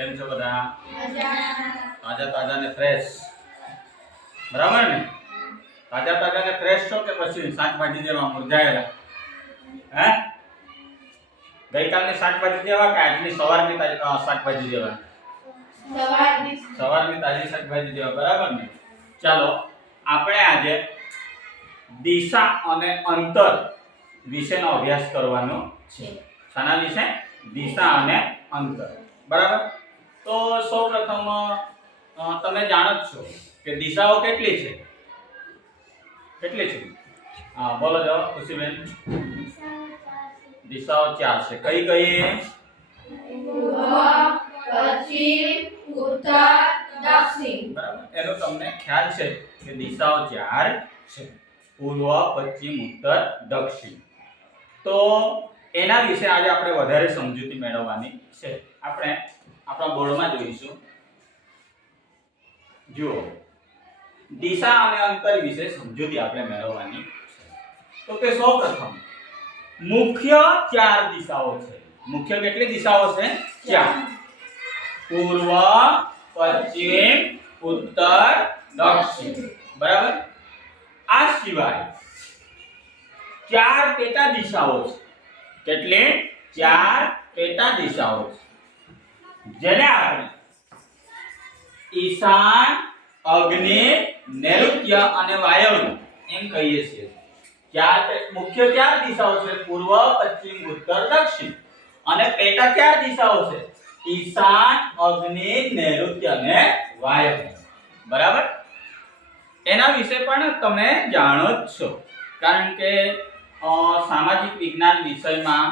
કેમ છો બધા? તાજા ને ફ્રેશ, બરાબર ને? તાજા ને ફ્રેશ છો કે પછી શાકભાજી જેવા મુરઝાયેલા? હે? ગઈકાલની શાકભાજી જેવા કે આજની સવારની શાકભાજી જેવા? સવારની તાજી શાકભાજી જેવા, બરાબર ને? ચાલો આપણે આજે દિશા અને અંતર વિશેનો અભ્યાસ કરવાનો છે. શાના વિશે? દિશા અને અંતર, બરાબર? તો સૌપ્રથમ તમે જાણો જ છો કે દિશાઓ કેટલી છે? કેટલી છે? હા, બોલો જવાબ ખુશીબેન. દિશાઓ 4 છે. કઈ કઈ? પૂર્વ, પશ્ચિમ, ઉત્તર, દક્ષિણ. બરાબર, એનો તમને ખ્યાલ છે કે દિશાઓ 4 છે. પૂર્વ, પશ્ચિમ, ઉત્તર, દક્ષિણ. તો એના વિશે આજે આપણે વધારે સમજૂતી મેળવવાની છે. આપણે આપણા બોર્ડમાં જોઈશું. જુઓ, દિશા અને અંતર વિશે સમજૂતી આપણે મેળવવાની છે. તો કે સૌપ્રથમ મુખ્ય 4 દિશાઓ છે. મુખ્ય કેટલી દિશાઓ છે? 4. પૂર્વ, પશ્ચિમ, ઉત્તર, દક્ષિણ. બરાબર? આ સિવાય 4 પેટા દિશાઓ છે. કેટલી? 4 પેટા દિશાઓ છે, જેને આપણે ઈશાન, અગ્નિ, નૈઋત્ય અને વાયવ્ય એમ કહીએ છીએ. મુખ્ય 4 દિશાઓ છે: પૂર્વ, પશ્ચિમ, ઉત્તર, દક્ષિણ. અને પેટા 4 દિશાઓ છે: ઈશાન, અગ્નિ, નૈઋત્ય અને વાયવ્ય. બરાબર? એના વિશે પણ તમે જાણો જ છો, કારણ કે સામાજિક વિજ્ઞાન વિષયમાં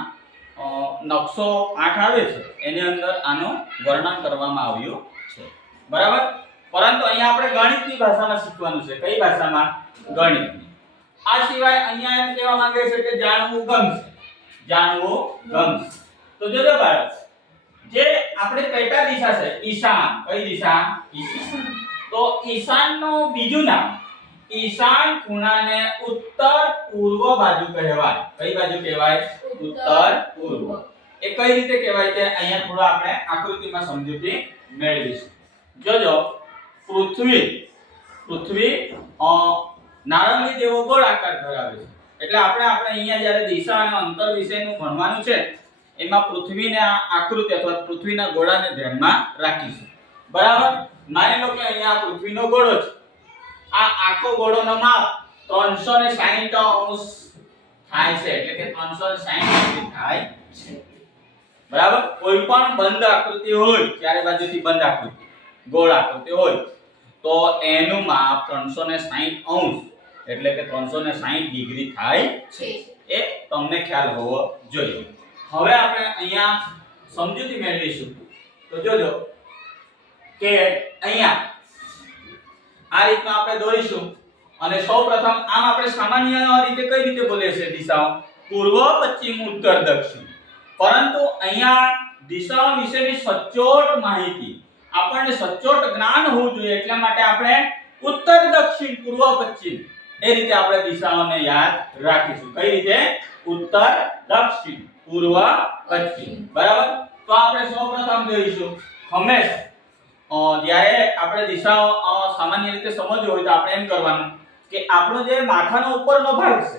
નકશો 8 આવે છે, એની અંદર આનું વર્ણન કરવામાં આવ્યું છે. બરાબર? પરંતુ અહીંયા આપણે ગણિતની ભાષામાં શીખવાનું છે. કઈ ભાષામાં? ગણિતની. આ સિવાય અહીંયા એમ કહેવા માંગે છે કે જાણવું ગમશે. જાણવું ગમશે. તો જોજો બાળક, જે આપણે પેટા દિશા છે ઈશાન. કઈ દિશા? ઈશાન. તો ઈશાનનું બીજું નામ, ઈશાન ખૂણાને ઉત્તર પૂર્વ બાજુ કહેવાય. કઈ બાજુ કહેવાય? ઉત્તર પૂર્વ. એ કઈ રીતે કહેવાય છે? અહીંયા થોડું આપણે આકૃતિમાં સમજૂતી મેળવીશું. જોજો, પૃથ્વી નારંગી જેવો ગોળ આકાર ધરાવે છે. એટલે આપણે અહીંયા જ્યારે દિશા અને અંતર વિશેનું ભણવાનું છે, એમાં પૃથ્વીના આકૃતિ અથવા પૃથ્વીના ગોળાને ધ્યાનમાં રાખીશું. બરાબર? માની લો કે અહીંયા પૃથ્વીનો ગોળો છે. આ આખો ગોળોનો માપ 360 અંશ થાય છે, એટલે કે 360 ડિગ્રી થાય છે. બરાબર? કોઈ પણ બંધ આકૃતિ હોય, ચારે બાજુથી બંધ આકૃતિ, ગોળ આકૃતિ હોય, તો એનું માપ 360 અંશ એટલે કે 360 ડિગ્રી થાય છે. એ તમને ખ્યાલ હોવો જોઈએ. હવે આપણે અહીંયા સમજૂતી મેળવીશું. તો જોજો કે અહીંયા આ રીતના આપણે દોરીશું અને સૌપ્રથમ આમ આપણે સામાન્ય રીતે કઈ રીતે બોલે છે દિશાઓ? પૂર્વ, પશ્ચિમ, ઉત્તર, દક્ષિણ. પરંતુ અહીંયા દિશાઓ વિશેની સચોટ માહિતી, આપણને સચોટ જ્ઞાન હોવું જોઈએ. એટલા માટે આપણે ઉત્તર, દક્ષિણ, પૂર્વ, પશ્ચિમ એ રીતે આપણે દિશાઓને યાદ રાખીશું. કઈ રીતે? ઉત્તર, દક્ષિણ, પૂર્વ, પશ્ચિમ. બરાબર? તો આપણે સૌપ્રથમ જોઈશું, હંમેશા જ્યારે આપણે દિશાઓ સામાન્ય રીતે સમજવું હોય તો આપણે એમ કરવાનું કે આપણો જે માથાનો ઉપરનો ભાગ છે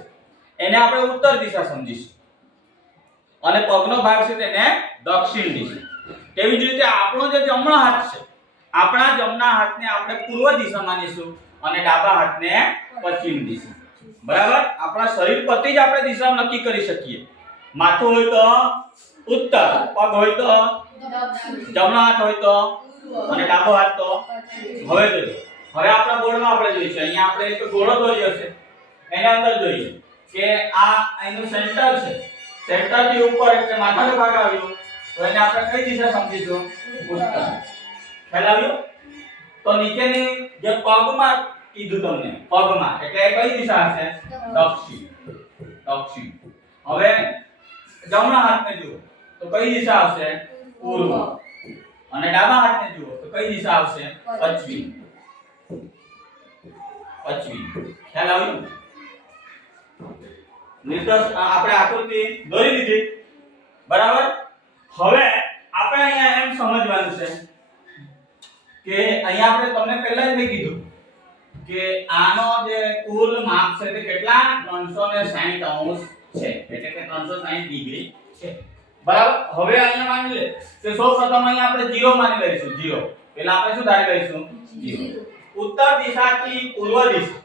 એને આપણે ઉત્તર દિશા સમજીશું અને પગનો ભાગ છે તેને દક્ષિણ દિશા. તેવી જ રીતે આપણો જે જમણો હાથ છે, આપણા જમણા હાથને આપણે પૂર્વ દિશા માનીશું અને ડાબા હાથને પશ્ચિમ દિશા. બરાબર? આપણા શરીર પરથી જ આપણે દિશા નક્કી કરી શકીએ. માથું હોય તો ઉત્તર, પગ હોય તો દક્ષિણ, જમણો હાથ હોય તો અને ડાબો હાથ તો. હવે જોજો, હવે આપણા બોર્ડમાં આપણે જોઈશું. અહીંયા આપણે એક ગોળો દોર્યો છે, એના અંદર જોઈએ કે આ અહીંનું સેન્ટર છે. સેન્ટર થી ઉપર એટલે માથાનો ભાગ આવ્યો, તો એને આપણે કઈ દિશા સમજીશું? ઉત્તર. ખ્યાલ આવ્યો? તો નીચેની જે પગમાં કીધું તમને, પગમાં એટલે કઈ દિશા હશે? દક્ષિણ. દક્ષિણ. હવે જમણા હાથને જુઓ તો કઈ દિશા આવશે? પૂર્વ. અને ડાબા હાથને જુઓ તો કઈ દિશા આવશે? પશ્ચિમ. પશ્ચિમ. ખ્યાલ આવ્યો? નિર્દેશ આપણે આકૃતિ દોરી દીધી. બરાબર? હવે આપણે અહીંયા એમ સમજવાનું બનશે કે અહીંયા આપણે તમને પહેલા જ મેં કીધું કે આનો જે કુલ માપ છે તે કેટલા 360 અંશ છે એટલે કે 360 ડિગ્રી છે બરાબર. હવે અહીંયા માની લે કે સૌપ્રથમ અહીંયા આપણે 0 માની લઈશું 0 પહેલા આપણે શું ધારી લઈશું 0 ઉત્તર દિશાથી પૂર્વ દિશા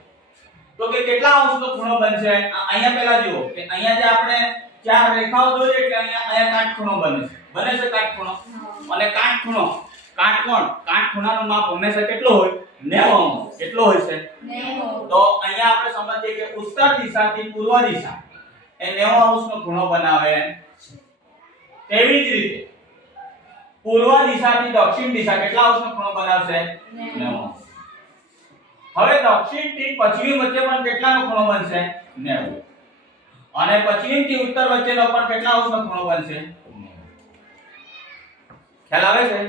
તો કે કેટલા અંશનો ખૂણો બનશે અહીંયા પહેલા જુઓ કે અહીંયા જે આપણે ચાર રેખાઓ દોરી એટલે અહીંયા કાટખૂણો બને છે કાટખૂણો અને કાટખૂણાનું માપ હંમેશા કેટલું હોય 90 અંશ કેટલો હોય છે 90. તો અહીંયા આપણે સમજીએ કે ઉત્તર દિશાથી પૂર્વ દિશા એ 90 અંશનો ખૂણો બનાવે છે. તેવી જ રીતે પૂર્વ દિશાથી દક્ષિણ દિશા કેટલા અંશનો ખૂણો બનાવશે 90 અંશ. હવે દક્ષિણ થી પશ્ચિમ વચ્ચે પણ કેટલાનો ખૂણો બનશે 90 અને પશ્ચિમ થી ઉત્તર વચ્ચેનો પણ કેટલા અંશનો ખૂણો બનશે 90. ખ્યાલ આવે છે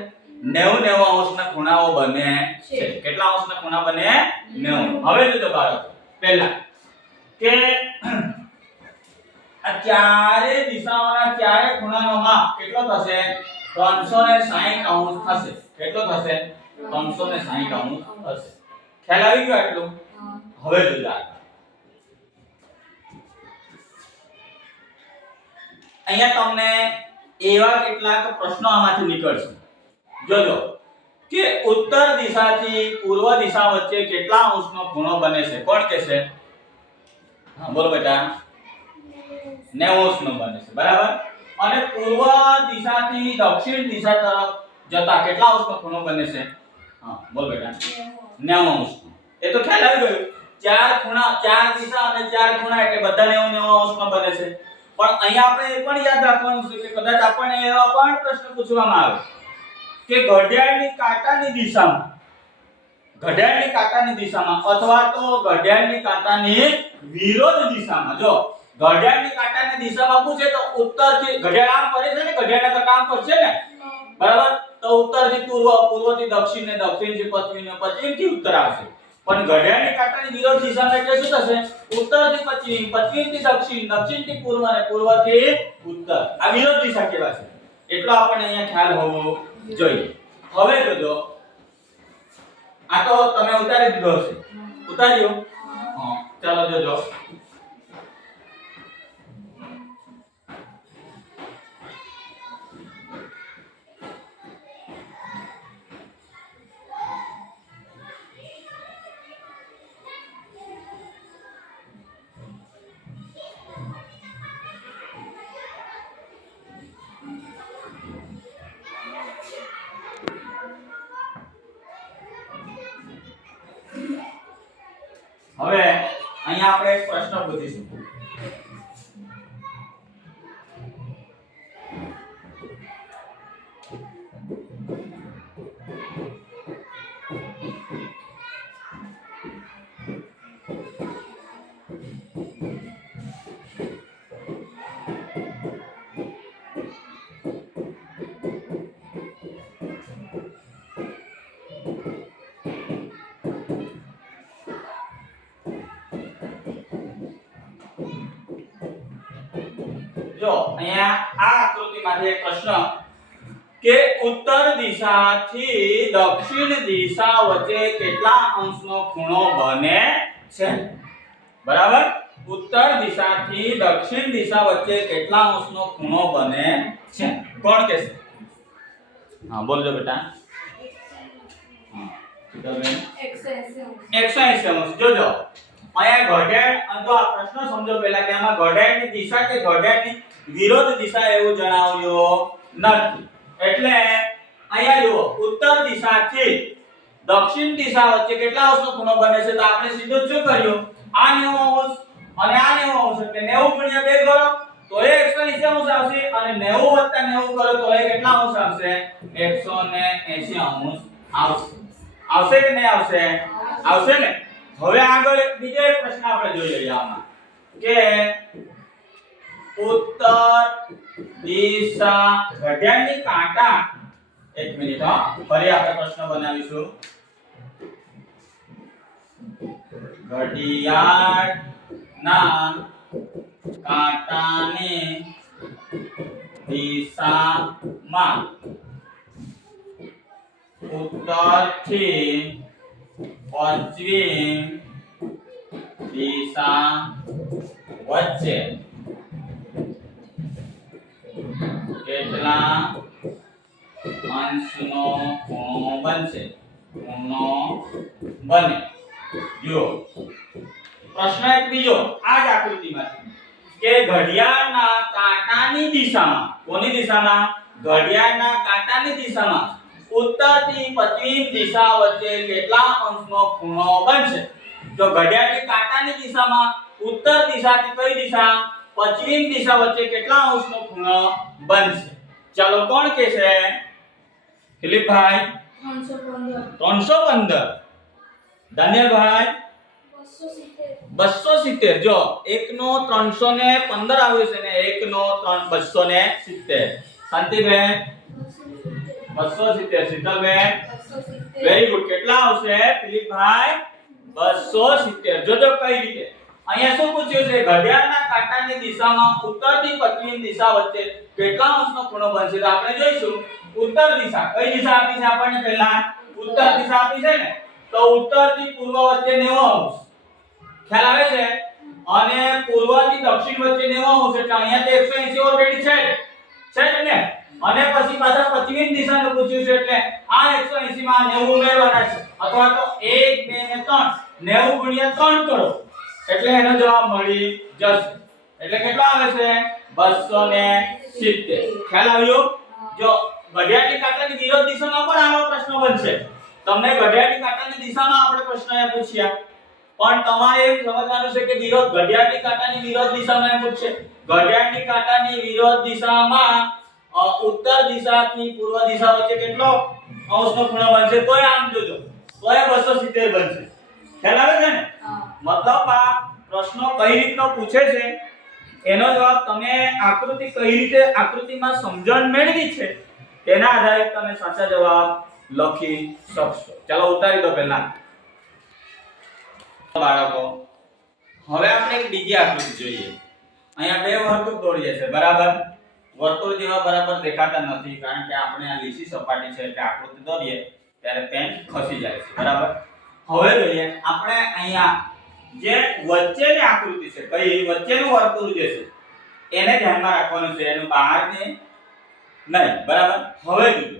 90 અંશના ખૂણાઓ બને છે. કેટલા અંશના ખૂણા બને 90. હવે જોજો બાળકો પહેલા કે આ ચારે દિશાઓના ચારે ખૂણાનો માપ કેટલો થશે 360 અંશ થશે. કેટલો થશે 360 અંશ થશે. ખ્યાલ આવી ગયો આટલું. હવે જોજો અહીંયા તમને એવા કેટલાક પ્રશ્નો આમાંથી નીકળશે. જોજો કે ઉત્તર દિશાથી પૂર્વ દિશા વચ્ચે કેટલા અંશનો ખૂણો બને છે કોણ કહેશે? હા બોલો બેટા 90 અંશનો બને છે બરાબર. અને પૂર્વ દિશાથી દક્ષિણ દિશા તરફ જતા કેટલા અંશનો ખૂણો બને છે? હા બોલ બેટા 90 અંશનો. એ તો ખ્યાલ આવી ગયો. ચાર ખૂણા ચાર દિશા અને ચાર ખૂણા એટલે બધા 90 અંશનો બને છે. પણ અહીંયા આપણે એ પણ યાદ રાખવાનું છે કે કદાચ આપણને એવા પણ પ્રશ્ન પૂછવામાં આવે કે ઘડિયાળની કાંટાની દિશામાં અથવા તો ઘડિયાળની કાંટાની વિરોધ દિશામાં. જો ઘડિયાળની કાંટાની દિશામાં પૂછે તો ઉત્તરથી ઘડિયાળ આમ ફરે છે ને ઘડિયાળના કાંટા આમ ફરશે ને બરાબર. તો ઉત્તરથી પૂર્વ પૂર્વથી દક્ષિણ ને દક્ષિણથી પશ્ચિમ ને પશ્ચિમથી ઉત્તર આવશે. પણ ઘડિયાળની કાંટાની વિરોધ દિશામાં એટલે શું થશે? ઉત્તરથી પશ્ચિમ પશ્ચિમથી દક્ષિણ દક્ષિણથી પૂર્વ અને પૂર્વથી ઉત્તર. આ વિરોધ દિશા કહેવાય છે. એટલો આપણને અહીંયા ખ્યાલ હોવો જોઈએ. હવે જોજો આ તો તમે ઉતારી દીધો હશે. ઉતાર્યો? હા ચાલો જોજો. હવે અહીંયા આપણે એક પ્રશ્ન પૂછીશું. જો અહીંયા આ આકૃતિમાંથી એક પ્રશ્ન કે ઉત્તર દિશાથી દક્ષિણ દિશા વચ્ચે કેટલા અંશનો ખૂણો બને છે? બરાબર. ઉત્તર દિશાથી દક્ષિણ દિશા વચ્ચે કેટલા અંશનો ખૂણો બને છે? કોણ કહેશે? હા બોલજો બેટા. હા ચિત્રબેન 180 અંશ. જોજો અહીંયા ઘડિયાળ જો આ પ્રશ્ન સમજો પહેલા કે આમાં ઘડિયાળની દિશા કે ઘડિયાળની વિરોધ દિશા એવું જણાવ્યું નથી. એટલે અહીંયા જુઓ ઉત્તર દિશાથી દક્ષિણ દિશા વચ્ચે કેટલા અંશનો ખૂણો બને છે? તો આપણે સીધું જ શું કર્યું? આ 90 અંશ અને આ 90 અંશ એટલે 90 * 2 કરો તો એ 180 અંશ આવશે અને 90 + 90 કરો તો એ કેટલા અંશ આવશે? 180 અંશ આવશે. આવશે કે નહીં આવશે? આવશે ને. હવે આગળ બીજો એક પ્રશ્ન આપણે જોઈ લઈએ આમાં કે ઉત્તર દિશા ઘડિયાળની કાંટા. એક મિનિટ હા ફરી આપણે પ્રશ્ન બનાવીશું. ઘડિયાળના કાંટાની દિશામાં ઉત્તરથી પશ્ચિમ દિશા વચ્ચે કેટલા અંશનો ખૂણો બનશે? ખૂણો બને. જો પ્રશ્ન એક બીજો આ જ આકૃતિમાંથી કે ઘડિયાળના કાંટાની દિશામાં, કોની દિશામાં? ઘડિયાળના કાંટાની દિશામાં ઉત્તરથી પશ્ચિમ દિશા વચ્ચે કેટલા અંશનો ખૂણો બનશે? જો ઘડિયાળની કાંટાની દિશામાં ઉત્તર દિશાથી કઈ દિશા? પશ્ચિમ દિશા વચ્ચે કેટલા અંશનો ખૂણો બનશે? ચાલો કોણ કે છે? ફિલિપભાઈ 315. દાનિયલભાઈ 270. જો 1 નો 315 આવ્યું છે ને 1 નો 270. શાંતિબેન 270. શીતલબેન વેરી ગુડ. કેટલા આવશે ફિલિપભાઈ? 270. જોજો કઈ રીતે. અહીંયા શું પૂછ્યું છે? ઘડિયાળના કાંટાની દિશામાં ઉત્તરથી પશ્ચિમ દિશા વચ્ચે કેટલા અંશનો ખૂણો બનશે? તો આપણે જોઈશું ઉત્તર દિશા. કઈ દિશા આપી છે આપણને? પહેલા ઉત્તર દિશા આપી છે ને, તો ઉત્તરથી પૂર્વ વચ્ચે 90 અંશ. ખ્યાલ આવે છે? અને પૂર્વથી દક્ષિણ વચ્ચે 90 અંશ. એટલે અહીંયા તો 180 ઓલરેડી છે ને. અને પછી પાછા પશ્ચિમ દિશાનું પૂછ્યું છે એટલે આ 180 માં 90 ઉમેરવાના છે. અથવા તો 1 2 ને 3 90 ગુણ્યા 3 કરો એટલે એનો જવાબ મળી જશે. એટલે કેટલો આવે છે? 270. ખ્યાલ આવ્યો? જો ઘડિયાળની કાંટાની વિરોધ દિશામાં પણ આવો પ્રશ્ન બનશે. તમને ઘડિયાળની કાંટાની દિશામાં આપણે પ્રશ્ન એ પૂછ્યા, પણ તમારે એમ સમજવાનું છે કે વિરોધ ઘડિયાળની કાંટાની વિરોધ દિશામાં એમ પૂછશે. ઘડિયાળની કાંટાની વિરોધ દિશામાં ઉત્તર દિશાથી પૂર્વ દિશા વચ્ચે કેટલો અંશનો ખૂણો બનશે? તોય આમ જોજો, તોય 270 બનશે. ખ્યાલ આવે છે ને? મતલબ આ પ્રશ્નો કઈ રીતનો પૂછે છે એનો જવાબ તમે આકૃતિ કઈ રીતે આકૃતિમાં સમજણ મેળવી છે તેના આધારે તમે સાચા જવાબ લખી શકશો. ચાલો ઉતારી દો પહેલા બાળકો. હવે આપણે એક બીજી આકૃતિ જોઈએ. અહીંયા બે વર્તુળ દોરીએ છે, બરાબર? વર્તુળ જેવા બરાબર દેખાતા નથી કારણ કે આપણે આ લીસી સપાટી છે એટલે આકૃતિ દોરીએ ત્યારે પેન ખસી જાય છે, બરાબર? હવે જોઈએ આપણે અહીંયા જે વચ્ચેની આકૃતિ છે, કઈ વચ્ચેનું વર્તુળ જે છે એને ધ્યાનમાં રાખવાનું છે, એનું બહારની નહીં, બરાબર? હવે જોજો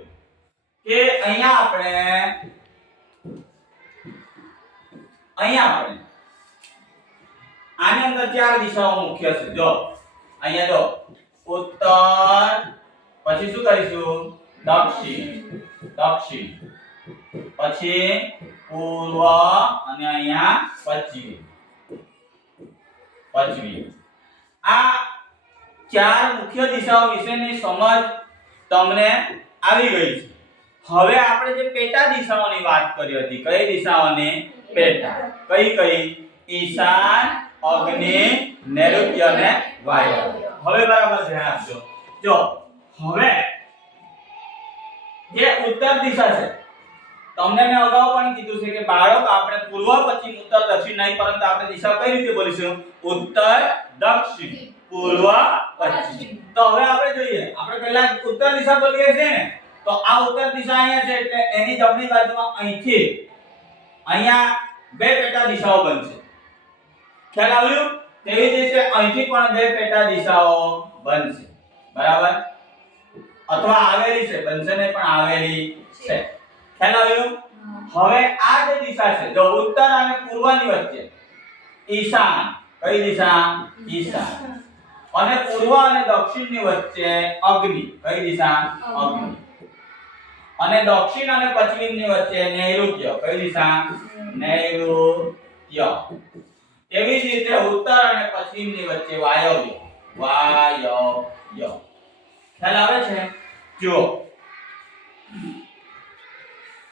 કે અહીંયા આપણે આની અંદર ચાર દિશાઓ મુખ્ય છે. જો અહીંયા જો ઉત્તર, પછી શું કરીશું? દક્ષિણ, પછી પૂર્વ અને અહીંયા પશ્ચિમ. આ ચાર મુખ્ય દિશાઓ વિશેની સમજ તમને આવી ગઈ છે. હવે આપણે જે પેટા દિશાઓની વાત કરી હતી, કઈ દિશાઓની? પેટા. કઈ? ઈશાન, અગ્નિ, નૈઋત્ય અને વાયવ્ય. હવે બરાબર ધ્યાન આપજો. જો હવે જે ઉત્તર દિશા છે, તમને મેં અગાઉ પણ કીધું છે કે બાળક આપણે પૂર્વ, પશ્ચિમ, ઉત્તર, દક્ષિણ નહીં, પરંતુ આપણે દિશા કઈ રીતે બોલીશું? ઉત્તર, દક્ષિણ, પૂર્વ, પશ્ચિમ. તો હવે આપણે જોઈએ, આપણે પહેલા ઉત્તર દિશા બોલીએ છીએ ને, તો આ ઉત્તર દિશા અહીંયા છે એટલે એની જમણી બાજુમાં અહીંથી અહીંયા બે પેટા દિશાઓ બનશે. ખ્યાલ આવ્યો? તેવી જ રીતે અહીંથી પણ બે પેટા દિશાઓ બનશે, બરાબર? અથવા આવેલી છે, બનશે ને પણ આવેલી છે. ખ્યાલ આવ્યો? હવે આ જે દિશા છે, જો ઉત્તર અને પૂર્વની વચ્ચે ઈશાન, કઈ દિશા? ઈશાન. અને પૂર્વ અને દક્ષિણની વચ્ચે અગ્નિ, કઈ દિશા? અગ્નિ. અને દક્ષિણ અને પશ્ચિમની વચ્ચે નૈઋત્ય, કઈ દિશા? નૈઋત્ય. તેવી જ રીતે ઉત્તર અને પશ્ચિમની વચ્ચે વાયવ્ય. ખ્યાલ આવે છે? જો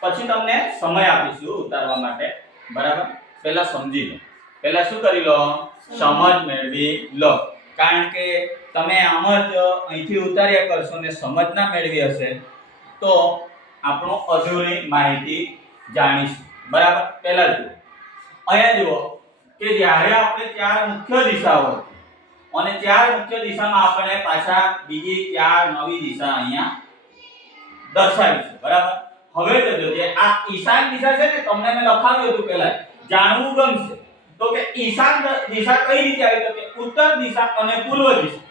પછી તમને સમય આપીશું ઉતારવા માટે, બરાબર? પહેલા સમજી લો, પહેલા શું કરી લો? સમજ મેળવી લો. કારણ કે તમે આમ જ અહીંથી ઉતાર્યા કરશો ને સમજ ના મેળવી હશે તો આપણો અધૂરી માહિતી જાણીશું, બરાબર? પહેલા જુઓ, અહીંયા જુઓ કે જ્યારે આપણે ચાર મુખ્ય દિશાઓ અને ચાર મુખ્ય દિશામાં આપણે પાછા બીજી ચાર નવી દિશા અહીંયા દર્શાવી છે, બરાબર? હવે જોજો જે આ ઈશાન દિશા છે ને તમને મેં લખાવ્યું હતું પહેલા જાણવું ગમશે તો કે ઈશાન દિશા કઈ રીતે આવી તો કે ઉત્તર દિશા અને પૂર્વ દિશા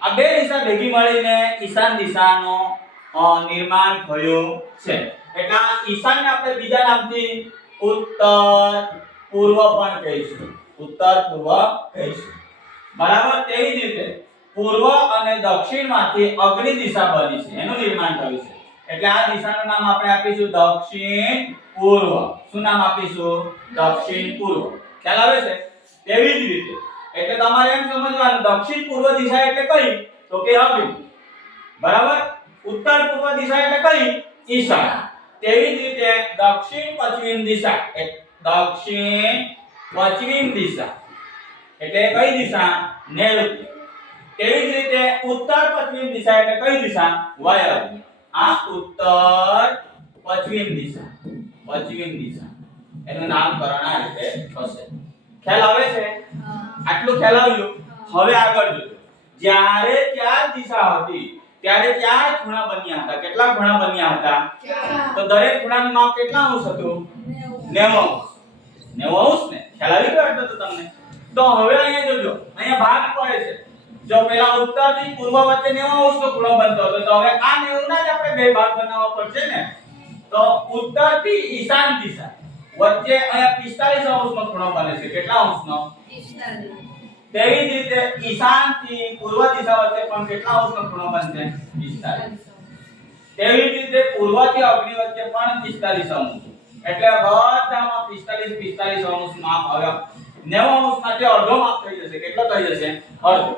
આ બે દિશા ભેગી મળીને ઈશાન દિશાનો નિર્માણ થયું છે એટલે આ ઈશાનને આપણે બીજા નામથી ઉત્તર પૂર્વ પણ કહીશું ઉત્તર પૂર્વ કહીશું બરાબર તેવી જ રીતે પૂર્વ અને દક્ષિણમાંથી અગ્નિ દિશા બની છે એનું નિર્માણ થયું છે એટલે આ દિશાનું નામ આપણે આપીશું દક્ષિણ પૂર્વ શું નામ આપીશું દક્ષિણ પૂર્વ ખ્યાલ આવે છે તેવી જ રીતે એટલે તમારે એમ સમજવાનું દક્ષિણ પૂર્વ દિશા એટલે કઈ તો કે અગ્નિ બરાબર ઉત્તર પૂર્વ દિશા એટલે કઈ ઈશાન તેવી જ રીતે દક્ષિણ પશ્ચિમ દિશા દક્ષિણ પશ્ચિમ દિશા એટલે કઈ દિશા નૈઋત્ય તેવી જ રીતે ઉત્તર પશ્ચિમ દિશા એટલે કઈ દિશા વાયવ્ય આ ઉત્તર પશ્ચિમ દિશા એનું નામકરણ આ રીતે થશે ખ્યાલ આવે છે આટલું ખ્યાલ આવ્યું હવે આગળ જોજો જ્યારે ચાર દિશા હતી ત્યારે ચાર ખૂણા બન્યા હતા કેટલા ખૂણા બન્યા હતા તો દરેક ખૂણાનું માપ કેટલા અંશ હતું 90 અંશ ને ખ્યાલ આવી ગયો એટલે તો તમને તો હવે અહીંયા જોજો અહીંયા ભાગ પડે છે જો પેલા ઉત્તર થી પૂર્વ વચ્ચે 90 અંશનો ખૂણો બનતો હતો તો હવે આ 90 ના જ આપણે બે ભાગ બનાવવા પડશે ને તો ઉત્તર થી ઈશાન દિશા વચ્ચે અહીંયા 45 અંશનો ખૂણો બને છે કેટલા અંશનો 45 તેવી જ રીતે ઈશાન થી પૂર્વ દિશા વચ્ચે પણ કેટલા અંશનો ખૂણો બનશે 45 તેવી જ રીતે પૂર્વ થી અગ્નિ વચ્ચે પણ 45 અંશ એટલે બધામાં 45 અંશ માપ આવે 90 અંશ માટે અડધો માપ થઈ જશે કેટલો થઈ જશે અડધો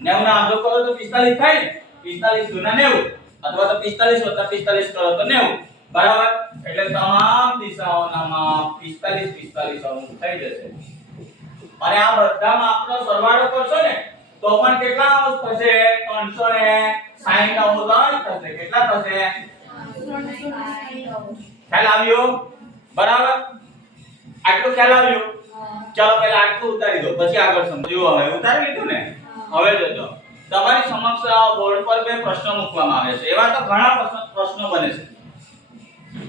90 ના અડધો કરો તો 45 થાય ને 45 ગુણ્યા 90 અથવા તો 45 વત્તા 45 કરો તો 90 બરાબર એટલે તમામ દિશાઓના માપ 45 અંશ થઈ જશે અને આ બધા માપનો સરવાળો કરશો ને તો પણ કેટલા અંશ થશે 360 અંશ થશે કેટલા થશે 360 ખ્યાલ આવ્યો બરાબર આટલું ખ્યાલ આવ્યો ચાલો પહેલા આટલું ઉતારી દો પછી આગળ સમજો હવે ઉતારી લીધું ને હવે જોજો તમારી સમક્ષ બોર્ડ પર બે પ્રશ્નો મૂકવામાં આવે છે એવા તો ઘણા પ્રશ્નો બને છે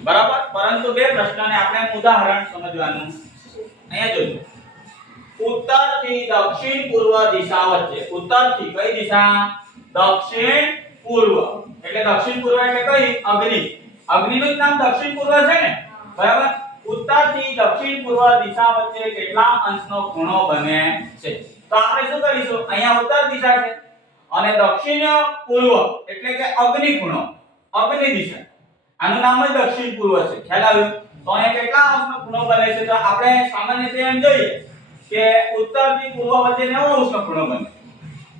બરાબર પરંતુ બે પ્રશ્નને આપણે ઉદાહરણ સમજવાનું અહીંયા જોજો ઉત્તર થી દક્ષિણ પૂર્વ દિશા વચ્ચે ઉત્તર થી કઈ દિશા દક્ષિણ પૂર્વ એટલે દક્ષિણ પૂર્વ એટલે કઈ અગ્નિનું જ નામ દક્ષિણ પૂર્વ છે ને બરાબર ઉત્તર થી દક્ષિણ પૂર્વ દિશા વચ્ચે કેટલા અંશનો ખૂણો બને છે તો આપણે શું કરીશું અહીંયા ઉત્તર દિશા છે અને દક્ષિણ પૂર્વ એટલે કે અગ્નિ ખૂણો અગ્નિ દિશા આનું નામ જ દક્ષિણ પૂર્વ છે ખ્યાલ આવ્યો તો અહીંયા કેટલા અંશનો ખૂણો બને છે તો આપણે સામાન્ય રીતે એમ જોઈએ કે ઉત્તર થી પૂર્વ વચ્ચે 90 અંશનો ખૂણો બને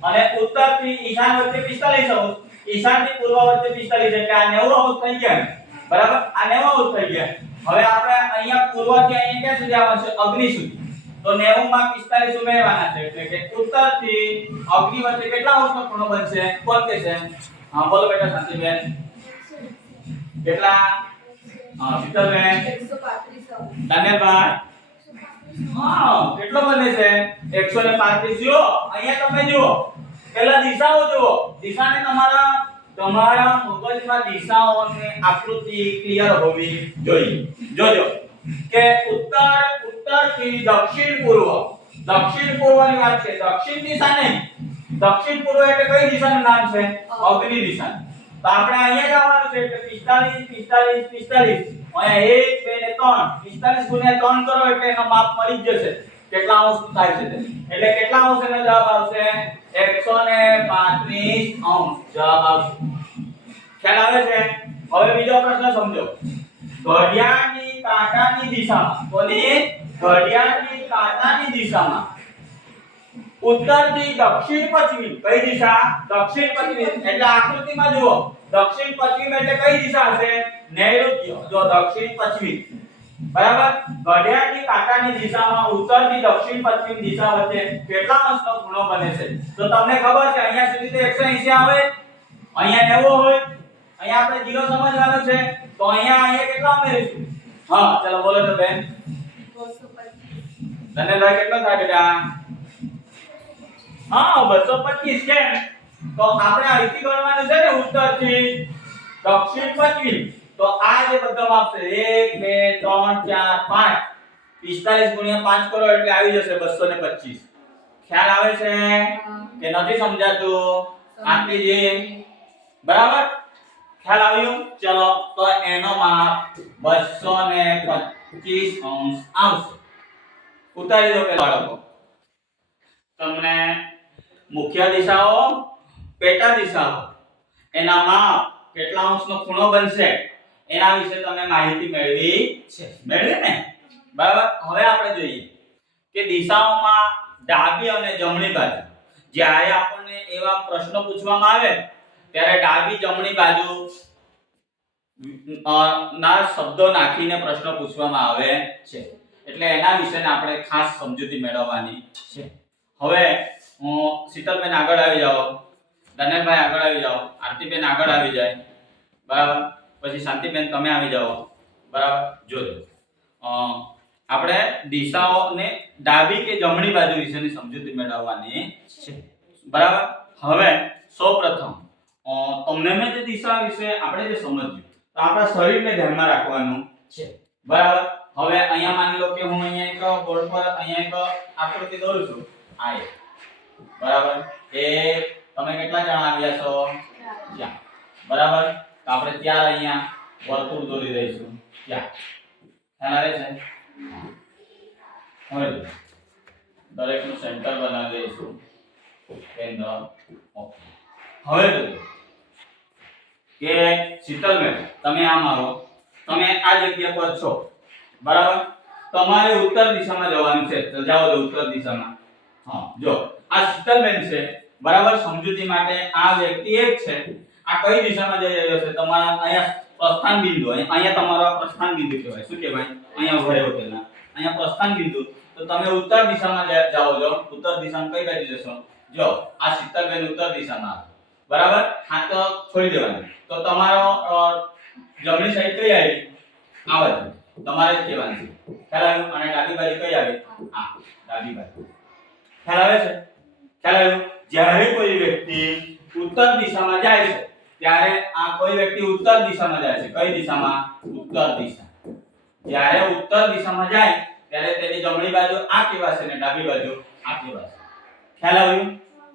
અને ઉત્તર થી ઈશાન વચ્ચે 45 અંશ ઈશાન થી પૂર્વ વચ્ચે 45 એટલે આ 90 અંશ થઈ ગયા બરાબર આ 90 અંશ થઈ ગયા હવે આપણે અહીંયા પૂર્વ થી અહીંયા ક્યાં સુધી આવશે અગ્નિ સુધી તો 90 માં 45 ઉમેરવાના છે એટલે કે ઉત્તર થી અગ્નિ વચ્ચે કેટલા અંશનો ખૂણો બનશે કોણ કે છે હા બોલો બેટા શાંતિબેન કેટલા શીતલબેન 135 દાનિયાભાઈ હા કેટલો બને છે 135 જો અહીંયા તમે જુઓ પહેલા દિશાઓ જુઓ દિશાને તમારા મગજમાં દિશાઓની આકૃતિ ક્લિયર હોવી જોઈએ જોજો કે ઉત્તર થી દક્ષિણ પૂર્વની વાત છે દક્ષિણ દિશા નહીં દક્ષિણ પૂર્વ એટલે કઈ દિશાનું નામ છે અગ્નિ દિશા તો આપણે અહીંયા જવાનું છે એટલે 45 અહીંયા 1 2 ને 3 45 ગુણ્યા 3 કરો એટલે એનો માપ મળી જ જશે કેટલા અંશ થાય છે એટલે કેટલા અંશ એનો જવાબ આવશે 135 અંશ જવાબ આવશે ખ્યાલ આવે છે હવે બીજો પ્રશ્ન સમજો ઘડિયાળની કાંટાની દિશામાં કોની ઘડિયાળની કાંટાની દિશામાં ઉત્તર થી દક્ષિણ પશ્ચિમ કઈ દિશા દક્ષિણ પશ્ચિમ એટલે આકૃતિમાં જુઓ દક્ષિણ પશ્ચિમ એટલે કઈ દિશા હશે નૈઋત્ય જો દક્ષિણ પશ્ચિમ બરાબર ઘડિયાળની કાંટાની દિશામાં ઉત્તર થી દક્ષિણ પશ્ચિમ દિશા વચ્ચે કેટલા અંશનો ખૂણો બને છે તો તમને ખબર છે અહીંયા સુધી તો 180 આવે અહીંયા 90 હોય અહીંયા આપણે 0 સમજવાનો છે તો અહીંયા કેટલા ઉમેરીશું હા ચલો બોલો તો બેન 225 ધન્યવાદ કેટલો થાય બેટા હા 225 કેમ તો આપણે અહીંથી ગણવાનું છે ને ઉત્તર થી દક્ષિણ પશ્ચિમ તો આ જે બધા માપ છે 1 2 3 4 5 45 ગુણ્યા 5 કરો એટલે આવી જશે 225. ખ્યાલ આવે છે કે નથી સમજાતું આંટીજી? બરાબર ખ્યાલ આવ્યું? ચલો તો એનો માપ 225 અંશ આવશે. ઉતારી દો પેલા બાળકો. તમને મુખ્ય દિશાઓ, પેટા દિશાઓ, એના માપ, કેટલા અંશનો ખૂણો બનશે એના વિશે તમે માહિતી મેળવી છે. મેળવી ને? બરાબર. હવે આપણે જોઈએ કે દિશાઓમાં ડાબી અને જમણી બાજુ જ્યારે આપણને એવા પ્રશ્નો પૂછવામાં આવે ત્યારે ડાબી જમણી બાજુ ના શબ્દો નાખીને પ્રશ્નો પૂછવામાં આવે છે. એટલે એના વિશે આપણે ખાસ સમજૂતી મેળવવાની છે. હવે શીતલબેન આગળ આવી જાઓ, દનેલભાઈ આગળ આવી જાઓ, આરતીબેન આગળ આવી જાય. બરાબર. પછી શાંતિબેન તમે આવી જાઓ. બરાબર. જોજો આપણે દિશાઓને ડાબી કે જમણી બાજુ વિશેની સમજૂતી મેળવવાની છે. બરાબર. હવે સૌપ્રથમ તમને મેં જે દિશા વિશે આપણે જે સમજ્યું તો આપણા શરીરને ધ્યાનમાં રાખવાનું છે. બરાબર. હવે અહીંયા માની લો કે હું અહીંયા એક બોર્ડ પર અહીંયા એક આકૃતિ દોરું છું. આ એક. બરાબર. એ તમે કેટલા જણા આવ્યા છો? ત્યાં. બરાબર. તો આપણે ત્યાં અહીંયા વર્તુળ દોરી દઈશું. ત્યાં. ખ્યાલ આવે છે? હવે દરેકનું સેન્ટર બનાવી દઈશું. કેન્દ્ર. ઓકે. હવે જોજો કે શીતલબેન તમે આમ આવો, તમે આ જગ્યા પર છો. બરાબર. તમારે ઉત્તર દિશામાં જવાનું છે. તો જાઓ જો ઉત્તર દિશામાં. હા જો આ શીતલબેન છે. બરાબર. સમજૂતી માટે આ વ્યક્તિ એક છે. આ કઈ દિશામાં જઈ રહ્યો છે? તમારા અહીંયા પ્રસ્થાન બિંદુ, અહીંયા તમારો પ્રસ્થાન બિંદુ કહેવાય. શું કહેવાય? અહીંયા ઉભા રહ્યો પેલા અહીંયા પ્રસ્થાન બિંદુ. તો તમે ઉત્તર દિશામાં જાઓ છો. ઉત્તર દિશામાં કઈ બાજુ જશો? જો આ શીતલબેન ઉત્તર દિશામાં આવે. બરાબર. હાથ તો છોડી દેવાનું. તો તમારો જમણી સાઈડ કઈ આવી? આ બાજુ તમારે જ કહેવાનું છે. ખ્યાલ આવ્યો? અને ડાબી બાજુ કઈ આવે? આ ડાબી બાજુ. ખ્યાલ આવે છે? ખ્યાલ આવ્યો? જ્યારે કોઈ વ્યક્તિ ઉત્તર દિશામાં જાય છે ત્યારે આ કોઈ વ્યક્તિ ઉત્તર દિશામાં જાય છે. કઈ દિશામાં? ઉત્તર દિશા. જ્યારે ઉત્તર દિશામાં જાય ત્યારે તેની જમણી બાજુ આ કહેવાશે અને ડાબી બાજુ આ કહેવાશે. ખ્યાલ આવ્યો?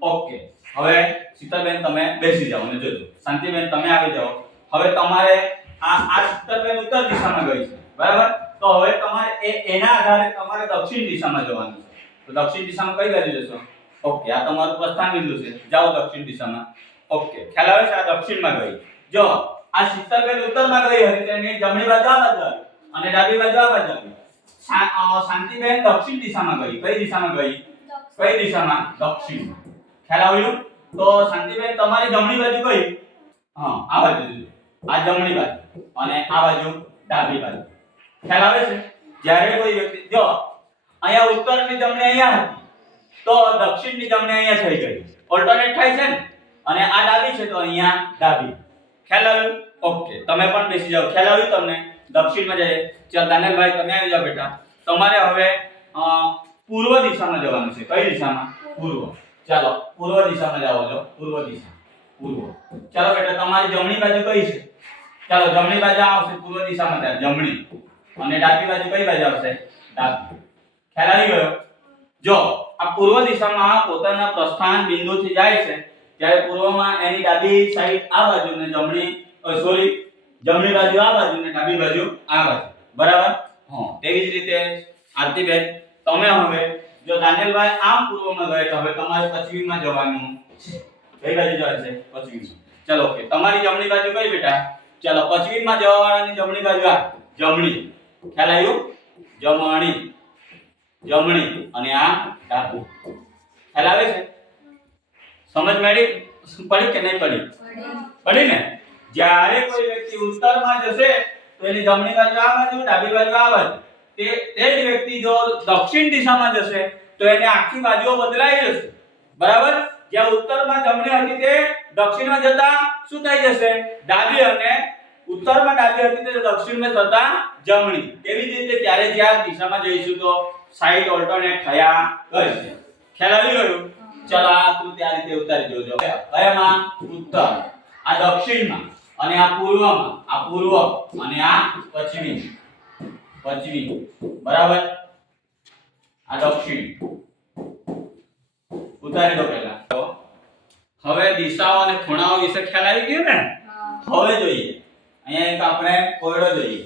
ઓકે. હવે શીતલબેન તમે બેસી જાઓ અને જોજો. શાંતિબેન તમે આવી જાઓ. હવે તમારે આ શીતલબેન ઉત્તર દિશામાં ગઈ છે. બરાબર. તો હવે તમારે એના આધારે તમારે દક્ષિણ દિશામાં જવાનું છે. તો દક્ષિણ દિશામાં કઈ બાજુ જશો? ઓકે. આ તમારું પ્રસ્થાન બિંદુ છે. જાઓ દક્ષિણ દિશામાં. ઓકે. ખ્યાલ આવે છે? આ દક્ષિણમાં ગઈ. જો આ શીતલબેન ઉત્તરમાં ગઈ હતી તેની જમણી બાજુ આ બાજુ આવી અને ડાબી બાજુ આ બાજુ આવી. શાંતિબેન દક્ષિણ દિશામાં ગઈ. કઈ દિશામાં ગઈ? કઈ દિશામાં? દક્ષિણ. ખ્યાલ આવ્યો? તો શાંતિબેન તમારી જમણી બાજુ કઈ? હા આ બાજુ. આ જમણી બાજુ અને આ બાજુ ડાબી બાજુ. ખ્યાલ આવે છે? જ્યારે કોઈ વ્યક્તિ જો અહીંયા ઉત્તરની જમણી અહીંયા હતી તો દક્ષિણની જમણી અહીંયા થઈ ગઈ. ઓલ્ટરનેટ થાય છે ને? અને આ ડાબી છે તો અહીંયા ડાબી. ખ્યાલ આવ્યો? ઓકે. તમે પણ બેસી જાઓ. ખ્યાલ આવ્યો તમને? દક્ષિણમાં જાય. ચાલ દાનેલભાઈ તમે આવી જાઓ બેટા. તમારે હવે પૂર્વ દિશામાં જવાનું છે. કઈ દિશામાં? પૂર્વ. ચાલો પૂર્વ દિશામાં જાઓ છો. પૂર્વ દિશા. પૂર્વ. ચાલો બેટા તમારી જમણી બાજુ કઈ છે? ચાલો જમણી બાજુ આવશે પૂર્વ દિશામાં થાય જમણી. અને ડાબી બાજુ કઈ બાજુ આવશે? ડાબી. ખ્યાલ આવી ગયો? જો આ પૂર્વ દિશામાં પોતાના પ્રસ્થાન બિંદુથી જાય છે ત્યારે પૂર્વમાં એની ડાબી સાઈડ આ બાજુ ને જમણી જમણી બાજુ આ બાજુ ને ડાબી બાજુ આ બાજુ. બરાબર. હા તેવી જ રીતે આરતીબેન તમે હવે જો દાનેલભાઈ આમ પૂર્વમાં ગયે તો હવે તમારે પશ્ચિમમાં જવાનું છે. કઈ બાજુ જવાનું છે? પશ્ચિમમાં. ચલો ઓકે. તમારી જમણી બાજુ કઈ બેટા? ચલો પશ્ચિમમાં જવા વાળાની જમણી બાજુ આ જમણી. ખ્યાલ આવ્યો? જમણી. જમણી અને આ ડાબી. ખ્યાલ આવે છે? સમજ પડી કે નહીં પડી? પડી ને? જ્યારે કોઈ વ્યક્તિ ઉત્તરમાં જશે તો એની જમણી બાજુ આ બાજુ, ડાબી બાજુ આ બાજુ. તે જ વ્યક્તિ જો દક્ષિણ દિશામાં જશે તો એને આખી બાજુઓ બદલાઈ જશે. બરાબર. જ્યાં ઉત્તરમાં જમણી હતી તે દક્ષિણમાં જતા શું થઈ જશે? ડાબી. અને ઉત્તરમાં ડાબી હતી તે દક્ષિણમાં જતા જમણી. તેવી જ રીતે જ્યારે જ્યાં દિશામાં જઈશું તો સાઈડ ઓલ્ટરનેટ થયા કરશે. ખ્યાલ આવી ગયો? ચલો આ આકૃતિ આ રીતે ઉતારી જોજો. કયામાં? ઉત્તર. આ દક્ષિણમાં અને આ પૂર્વમાં, આ પૂર્વ અને આ પશ્ચિમ, બરાબર. આ દક્ષિણ. ઉતારી દો પહેલા. હવે દિશાઓ અને ખૂણાઓ વિશે ખ્યાલ આવી ગયો ને? હવે જોઈએ અહીંયા એક આપણે કોયડો જોઈએ.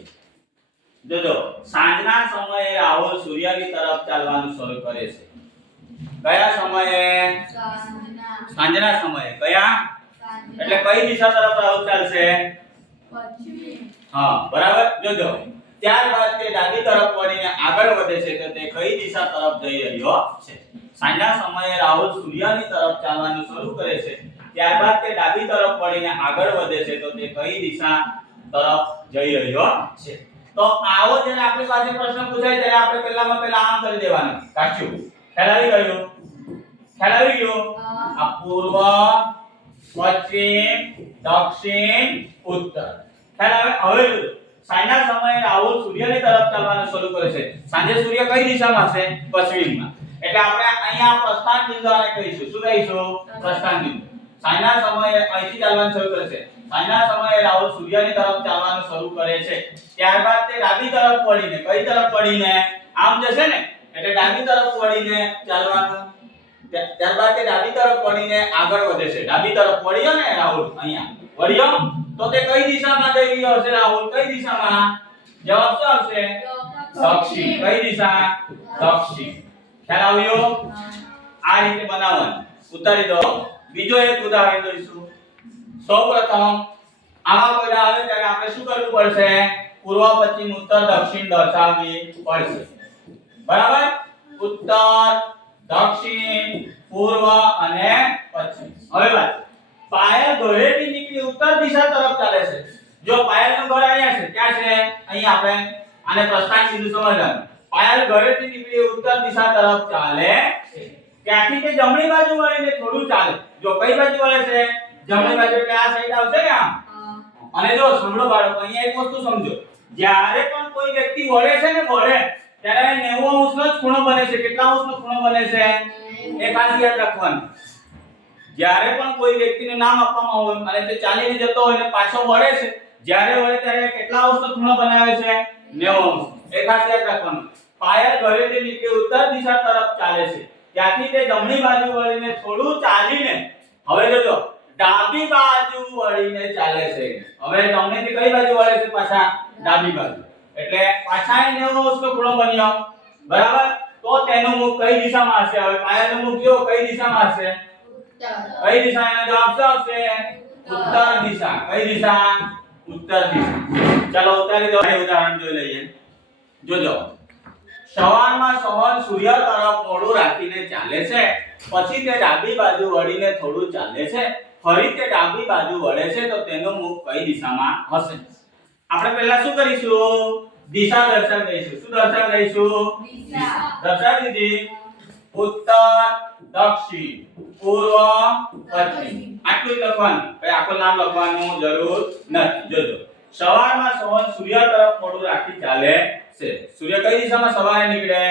જોજો, સાંજના સમયે રાહુલ સૂર્યની તરફ ચાલવાનું શરૂ કરે છે. કયા સમયે? સાંજના સમયે. કયા? એટલે કઈ દિશા તરફ રાહુલ ચાલશે? હા, બરાબર. જોજો, ત્યારબાદ તે ડાબી તરફ વળીને આગળ વધે છે તો તે કઈ દિશા તરફ જઈ રહ્યો છે? સાંજના સમયે રાહુલ સૂર્યની તરફ ચાલવાનું શરૂ કરે છે, ત્યારબાદ તે ડાબી તરફ વળીને આગળ વધે છે તો તે કઈ દિશા તરફ જઈ રહ્યો છે? તો આવો જ્યારે આપણી પાસે પ્રશ્ન પૂછાય ત્યારે આપણે પહેલામાં પહેલા આમ કરી દેવાનું. કાચું ખ્યાલ આવી ગયો? ખ્યાલ આવી ગયો? આ પૂર્વ, પશ્ચિમ, દક્ષિણ, ઉત્તર. ખ્યાલ આવે? હવે જોજો, સાંજના સમયે રાહુલ સૂર્યની તરફ ચાલવાનું શરૂ કરે છે. સાંજે સૂર્ય કઈ દિશામાં છે? પશ્ચિમમાં. એટલે આપણે અહીંયા પ્રસ્થાન બિંદુ આને કહીશું. શું કહીશું? પ્રસ્થાન બિંદુ. સાંજના સમયે અહીંથી ચાલવાનું શરૂ કરે છે. સાંજના સમયે રાહુલ સૂર્યની તરફ ચાલવાનું શરૂ કરે છે, ત્યારબાદ તે ડાબી તરફ વળીને, કઈ તરફ વળીને? આમ જશે ને, એટલે ડાબી તરફ વળીને ચાલવાનું. ત્યારબાદ તે ડાબી તરફ વળીને આગળ વધે છે. ડાબી તરફ વળ્યો ને રાહુલ, અહીંયા વળ્યો તો તે કઈ દિશામાં જઈ રહ્યો છે રાહુલ? કઈ દિશામાં? જવાબ શું આવશે? દક્ષિણ. કઈ દિશા? દક્ષિણ. ખ્યાલ આવ્યો? આ રીતે બનાવવાનું. ઉતારી દો. બીજો એક ઉદાહરણ લઈશું. સૌપ્રથમ આવા કોયડા આવે ત્યારે આપણે શું કરવું પડશે? પૂર્વ, પશ્ચિમ, ઉત્તર, દક્ષિણ દર્શાવવી પડશે. બરાબર? ઉત્તર, દક્ષિણ, પૂર્વ અને પશ્ચિમ. હવે વાત, પાયલ ઘરેથી નીકળી ઉત્તર દિશા તરફ ચાલે છે. જો પાયલનું ઘર અહીંયા છે, ક્યાં છે? અહીંયા. આપણે આને પ્રસ્થાન બિંદુ સમજવાનું. પાયલ ઘરેથી નીકળી ઉત્તર દિશા તરફ ચાલે છે, ત્યાંથી તે જમણી બાજુ વળીને થોડું ચાલે. જો કઈ બાજુ વળે છે? જમણી બાજુ. એટલે આ સાઈડ આવશે ને આમ. અને જો સાંભળો બાળકો, અહીંયા એક વસ્તુ સમજો. જ્યારે પણ કોઈ વ્યક્તિ વળે છે ને, વળે ત્યારે 90 અંશનો જ ખૂણો બને છે. કેટલા અંશનો ખૂણો બને છે? એ ખાસ યાદ રાખવાનું. જ્યારે પણ કોઈ વ્યક્તિનું નામ આપવામાં હોય અને તે ચાલીને જતો હોય અને પાછો વળે છે, જ્યારે વળે ત્યારે કેટલા અંશનો ખૂણો બનાવે છે? 90 અંશ. એ ખાસ યાદ રાખવાનું. પાયલ ઘરેથી નીકળી ઉત્તર દિશા તરફ ચાલે છે, ત્યાંથી તે જમણી બાજુ વળીને થોડું ચાલીને, હવે જોજો, ડાબી બાજુ વળીને ચાલે છે. હવે જમણીથી કઈ બાજુ વળે છે? પાછા ડાબી બાજુ. એટલે પાછા 90 અંશનો ખૂણો બન્યો. બરાબર? તો તેનું મુખ કઈ દિશામાં હશે? હવે પાયાનું મુખ જો કઈ દિશામાં હશે? કઈ દિશા? એનો જવાબ શું આવશે? ઉત્તર દિશા. કઈ દિશા? ઉત્તર દિશા. ચાલો ઉતારી દો. ઉદાહરણ જોઈ લઈએ. જોજો, સવારમાં સહન સૂર્ય તરફ મોઢું રાખીને ચાલે છે, પછી તે ડાબી બાજુ વળીને થોડું ચાલે છે, ફરી તે ડાબી બાજુ વળે છે તો તેનું મુખ કઈ દિશામાં હશે? આપણે પહેલા શું કરીશું? દિશા દર્શાવી દઈશું. શું દર્શાવી દઈશું? દિશા દર્શાવી દીધી. ઉત્તર, દક્ષિણ, પૂર્વ, પશ્ચિમ. આટલું જ લખવાનું. કઈ આખું નામ લખવાનું જરૂર નથી. જોજો, સવારમાં સહન સૂર્ય તરફ મોઢું રાખી ચાલે છે. સૂર્ય કઈ દિશામાં સવારે નીકળે?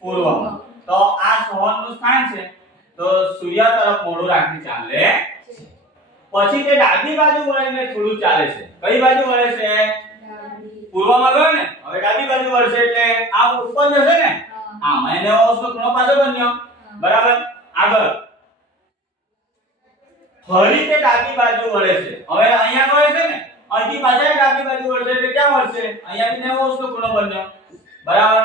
પૂર્વમાં. તો આ સહનનું સ્થાન છે, તો સૂર્ય તરફ મોઢું રાખી ચાલે. પછી તે ડાબી બાજુ વળીને થોડું ચાલે છે. કઈ બાજુ વળે છે? પૂર્વમાં ગયો ને, હવે ડાબી બાજુ વળશે એટલે આ ઉપર જશે ને. આમ એને ઓસનો ખૂણો પાછો બન્યો. બરાબર? આગળ ફરી તે ડાબી બાજુ વળે છે. હવે અહીંયા વળે છે ને, અહીંથી પાછા ડાબી બાજુ વળશે એટલે ક્યાં વળશે? અહીંયાથી 90 અંશનો ખૂણો બન્યો. બરાબર?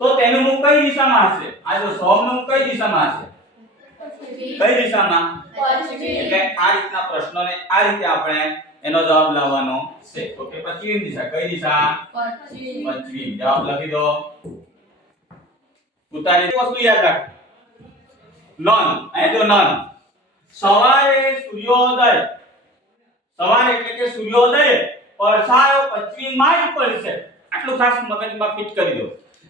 તો તેનું મુખ કઈ દિશામાં હશે? આ જો સૌનું મુખ કઈ દિશામાં હશે? કઈ દિશામાં? એટલે આ રીતના પ્રશ્નોને આ રીતે આપણે એનો જવાબ લાવવાનો છે. ઓકે, પશ્ચિમ દિશા. કઈ દિશા? પશ્ચિમ. જવાબ લખી દો. ઉતારી વસ્તુ યાદ રાખ. નન. અહીં જો નન. સવારે સૂર્યોદય. સવાર એટલે કે સૂર્યોદય પડછાયો પશ્ચિમમાં જ પડશે. આટલું ખાસ મગજમાં ફિટ કરી દો.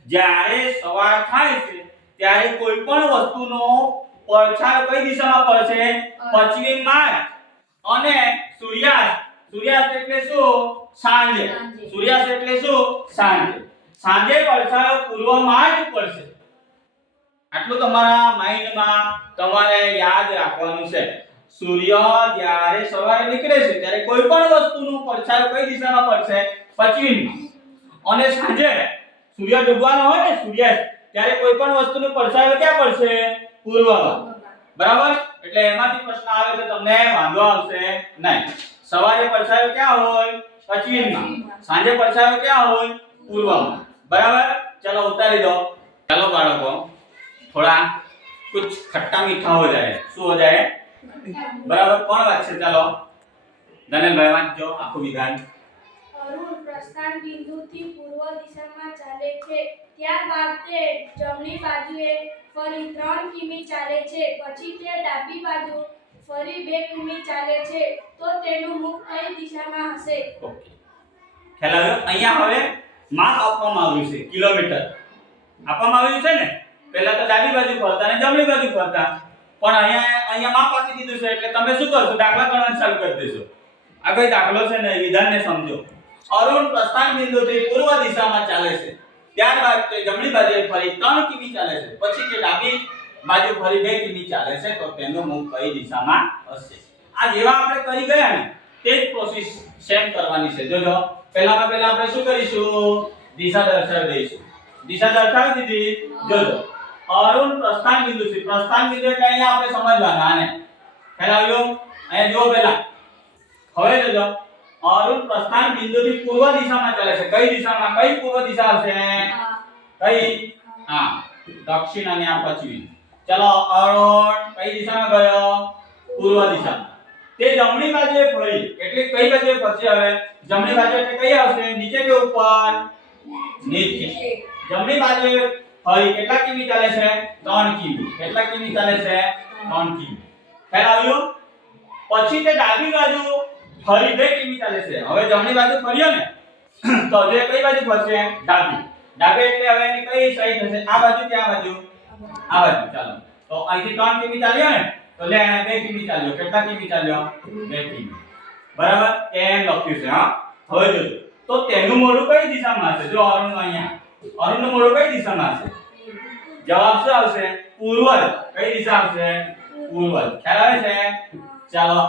જ્યારે સવાર થાય છે ત્યારે કોઈ પણ વસ્તુનો પડછાયો કઈ દિશામાં પડશે? પશ્ચિમમાં. અને સૂર્યાસ્ત. સૂર્યાસ્ત એટલે શું? સાંજે. સૂર્યાસ્ત એટલે શું? સાંજે. સાંજે પડછાયો પૂર્વમાં જ પડશે. આટલું તમારા માઈન્ડમાં તમારે યાદ રાખવાનું છે. સૂર્ય જ્યારે સવારે નીકળે છે ત્યારે કોઈ પણ વસ્તુનું પડછાયો કઈ દિશામાં પડશે? પશ્ચિમમાં. અને સાંજે સૂર્ય ડૂબવાનો હોય ને સૂર્યાસ્ત ત્યારે કોઈ પણ વસ્તુનું પડછાયો ક્યાં પડશે? પૂર્વમાં. બરાબર? એટલે એમાંથી પ્રશ્ન આવે તો તમને વાંધો આવશે નહીં. સવારે પડછાયો ક્યાં હોય? પશ્ચિમમાં. સાંજે પડછાયો ક્યાં હોય? પૂર્વમાં. બરાબર? चलो उतारी दो. चलो बाळको थोड़ा कुछ खट्टा मीठा हो जाए. શું हो जाए? बराबर કોણ વાંચશે? ચાલો ધનેલભાઈ વાંચજો આખું વિધાન. અરુણ પ્રસ્થાન બિંદુથી પૂર્વ દિશામાં ચાલે છે. ત્યારબાદ તે જમણી બાજુએ ફરી 3 કિમી ચાલે છે. પછી તે ડાબી બાજુ ફરી 2 કિમી ચાલે છે. તો તેનું મુખ કઈ દિશામાં હશે? ઓકે, ખ્યાલ આવ્યો? અહીંયા હવે માપ આપવામાં આવ્યું છે, કિલોમીટર આપવામાં આવ્યું છે ને. પહેલા તો ડાબી બાજુ ફરતા અને જમણી બાજુ ફરતા, પણ અહીંયા માપ આપી દીધું છે એટલે તમે શું કરશો? દાખલા ગણવાનું ચાલુ કરી દેશો. આ કોઈ દાખલો છે ને, વિધાનને સમજો. અરુણ પ્રસ્થાન બિંદુથી પૂર્વ દિશામાં ચાલે છે. ત્યારબાદ તે જમણી બાજુએ ફરી 3 કિમી ચાલે છે. પછી તે ડાબી બાજુ ફરી 2 કિમી ચાલે છે. તો તેનું મુખ કઈ દિશામાં હશે? આ જેવા આપણે કરી ગયા ને તે જ પ્રોસેસ સેમ કરવાની છે. જોજો પહેલા આપણે શું કરીશું? દિશા દર્શાવી દઈશું. દિશા દર્શાવી દીધી. જોજો અરુણ પ્રસ્થાન બિંદુથી, પ્રસ્થાન બિંદુ એટલે અહીંયા આપણે સમજવાના આને. ખ્યાલ આવ્યો? અહીંયા જો પહેલા હવે જોજો અરુણ પ્રસ્થાન બિંદુથી પૂર્વ દિશામાં ચાલે છે. કઈ દિશામાં? કઈ પૂર્વ દિશા હશે? કઈ? હા, દક્ષિણ અને આ પશ્ચિમ. ચલો અરુણ કઈ દિશામાં ગયો? પૂર્વ દિશામાં. તે જમણી બાજુએ ફરી એટલે કઈ બાજુએ ફરશે? હવે જમણી બાજુ એટલે કઈ આવશે? નીચે કે ઉપર? નીચે. જમણી બાજુએ ફરી કેટલા કિમી ચાલે છે? 3 કિમી. કેટલા કિમી ચાલે છે? 3 કિમી. ખ્યાલ આવ્યો? પછી તે ડાબી બાજુ ફરી 2 કિમી ચાલે છે. હવે જમણી બાજુ ફર્યો ને તો જે કઈ બાજુ ફરશે? ડાબી. ડાબી એટલે હવે એની કઈ સાઈડ થશે? આ બાજુ કે આ બાજુ? આ બાજુ. ચાલો તો અહીંથી 3 કિમી ચાલ્યો ને તો લે 2 કિમી ચાલ્યો. કેટલા કિમી ચાલ્યો? 2 કિમી. બરાબર? એમ લખ્યું છે. હા, હવે જોજો તો તેનું મોઢું કઈ દિશામાં હશે? જો અરુણ અહીંયા અરુણનું મોઢું કઈ દિશામાં હશે? જવાબ શું આવશે? પૂર્વ. કઈ દિશા આવશે? પૂર્વ. ખ્યાલ આવે છે? ચાલો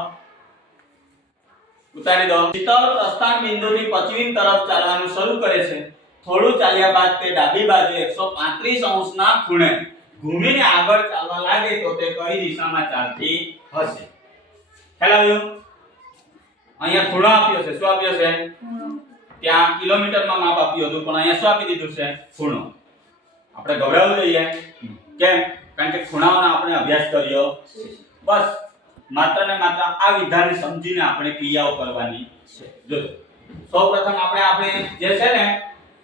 ઉતારી દો. શીતળ પ્રસ્થાન બિંદુથી પશ્ચિમ તરફ ચાલવાનું શરૂ કરે છે. થોડું ચાલ્યા બાદ તે ડાબી બાજુ 135 અંશના ખૂણે ઘૂમીને આગળ ચાલવા લાગે તો તે કઈ દિશામાં ચાલતી હશે? ખ્યાલ આવ્યો? અહીંયા ખૂણો આપ્યો છે. શું આપ્યો છે? ત્યાં કિલોમીટરમાં માપ આપ્યું હતું, પણ અહીંયા શું આપી દીધું છે? ખૂણો. આપણે ગભરાવું જોઈએ. કેમ? કારણ કે ખૂણાઓનો આપણે અભ્યાસ કર્યો છે. બસ માત્ર ને માત્ર આ વિધાનને સમજીને આપણે ક્રિયાઓ કરવાની છે. જો સૌપ્રથમ આપણે જે છે ને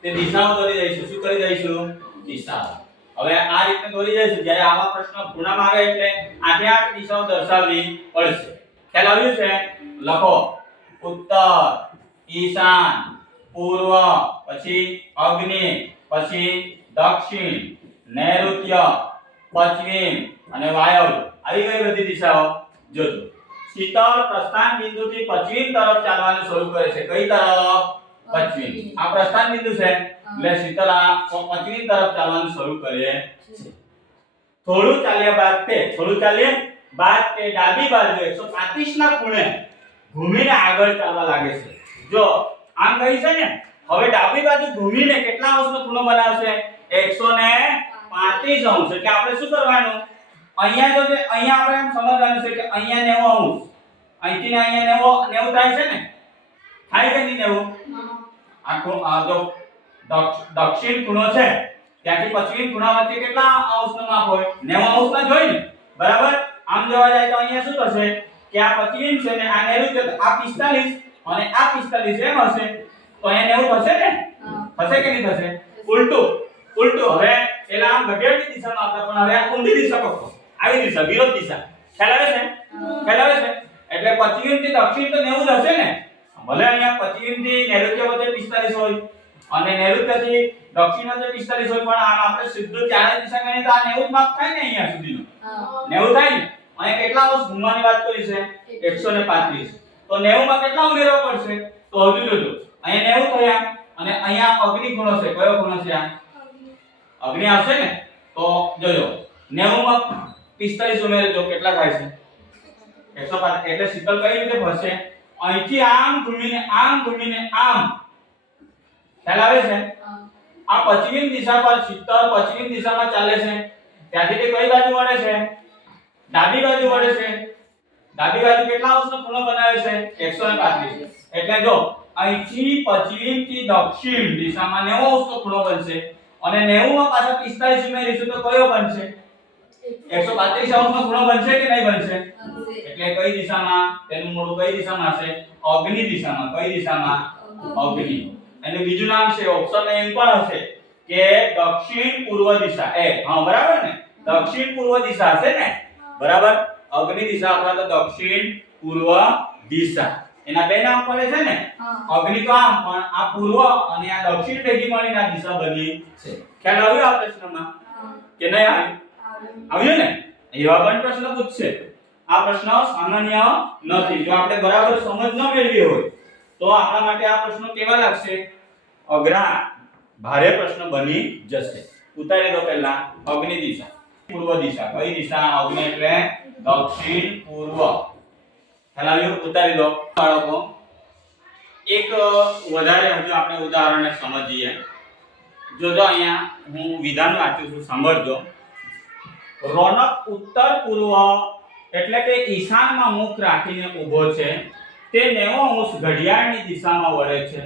તે દિશાઓ દોરી દઈશું. શું કરી દઈશું? દિશાઓ. હવે આ રીતે દોરી દઈશું. જ્યારે આવા પ્રશ્ન ખૂણામાં આવે એટલે આટલી આ દિશાઓ દર્શાવવી પડશે. ખ્યાલ આવ્યું છે? લખો ઉત્તર, ઈશાન, પૂર્વ, પછી અગ્નિ, પછી દક્ષિણ, નૈઋત્ય, પશ્ચિમ અને વાયવ્ય. આવી ગઈ બધી દિશાઓ. જોજો શીતળ પ્રસ્થાન બિંદુથી પશ્ચિમ તરફ ચાલવાનું શરૂ કરે છે. કઈ તરફ? પશ્ચિમ. આ પ્રસ્થાન બિંદુ છે એટલે શીતળ આ પશ્ચિમ તરફ ચાલવાનું શરૂ કરે છે. થોડું ચાલ્યા બાદ તે ડાબી બાજુ 135 ના ખૂણે ઘૂમીને આગળ ચાલવા લાગે છે. જો આમ ગઈ છે ને, હવે ડાબી બાજુ ઘૂમીને કેટલા અંશનો ખૂણો બનાવશે? 135 અંશ. એટલે આપણે શું કરવાનું? અહીંયા જો છે અહીંયા આપણે એમ સમજવાનું છે કે અહીંયા 90 અંશ, અહીંથી ને અહીંયા 90 થાય છે ને? થાય કે નહીં 90? આખો આ જો દક્ષિણ ખૂણો છે ત્યાંથી પશ્ચિમ ખૂણા વચ્ચે કેટલા અંશનો માપ હોય? 90 અંશના જ હોય ને. બરાબર? આમ જોવા જાય તો અહીંયા શું થશે કે આ પશ્ચિમ છે ને આ નૈઋત્ય, આ 45 અને આ 45 એમ હશે તો અહીંયા 90 થશે ને? થશે કે નહીં થશે? ઉલટું. હવે પેલા આમ ઘડિયાળની દિશામાં આવતા, પણ હવે આ ઊંધી દિશા પકડો. આવી દિશા, વિરોધ દિશા. ખ્યાલ આવે છે? એટલે પશ્ચિમ થી દક્ષિણ તો 90 જ હશે ને. ભલે અહીંયા પશ્ચિમ થી નૈઋત્ય વચ્ચે 45 હોય અને નૈઋત્ય થી દક્ષિણ વચ્ચે 45 હોય, પણ આમ આપણે સીધું ચારે દિશા ગણીએ તો આ 90 જ માપ થાય ને અહીંયા સુધીનો. 90 થાય ને. અહીંયા કેટલા અંશ ઘૂમવાની વાત કરી છે? 135. તો 90 માં કેટલા ઉમેરવા પડશે? તો હજુ જોજો અહીંયા 90 થયા અને અહીંયા અગ્નિ ખૂણો છે. કયો ખૂણો છે? આ અગ્નિ આવશે ને. તો જોજો 90 માં 45 ઉમેરજો કેટલા થાય છે? 135 એટલે શીતલ કઈ રીતે ફરશે? અહીંથી આમ ઘૂમીને આમ ખ્યાલ આવે છે? આ પશ્ચિમ દિશા પર શીતલ પશ્ચિમ દિશામાં ચાલે છે, ત્યાંથી તે કઈ બાજુ વળે છે? ડાબી બાજુ વળે છે. ડાબી બાજુ કેટલા અંશનો ખૂણો બનાવે છે? 135. એટલે જો અહીંથી પશ્ચિમ થી દક્ષિણ દિશામાં 90 અંશનો ખૂણો બનશે અને 90 માં પાછા 45 ઉમેરીશું તો કયો બનશે? 135 અંશનો ખૂણો બનશે કે નહીં બનશે? એટલે કઈ દિશામાં? તેનું મૂળ કઈ દિશામાં હશે? અગ્નિ દિશામાં. કઈ દિશામાં? અગ્નિ. એનું બીજું નામ છે, ઓપ્શન એમ પણ હશે કે દક્ષિણ પૂર્વ દિશા. હા બરાબર ને, દક્ષિણ પૂર્વ દિશા હશે ને, બરાબર. અગ્નિ દિશા અથવા તો દક્ષિણ પૂર્વ દિશા, એના બે નામ પડે છે ને. અગ્નિ તો આમ, પણ આ પૂર્વ અને આ દક્ષિણ ભેગી મળીને આ દિશા બની છે. ખ્યાલ આવ્યો આ પ્રશ્નમાં કે નહીં આવ્યો? આવ્યો ને. એવા પણ પ્રશ્ન પૂછશે. આ પ્રશ્ન સામાન્ય નથી. જો આપણે બરાબર સમજ ન મેળવી હોય તો આપણા માટે આ પ્રશ્નો કેવા લાગશે? અઘરા, ભારે પ્રશ્ન બની જશે. ઉતારી દો પહેલા અગ્નિ દિશા, પૂર્વ દિશા. કઈ દિશા? અગ્નિ એટલે દક્ષિણ પૂર્વ. ખ્યાલ આવ્યો? ઉતારી દો બાળકો. એક વધારે હજુ આપણે ઉદાહરણને સમજીએ. જોજો અહીંયા હું વિધાન વાંચું છું, સાંભળજો. રોનક ઉત્તર પૂર્વ એટલે કે ઈશાનમાં મુખ રાખીને ઊભો છે. તે 90 અંશ ઘડિયાળની દિશામાં વળે છે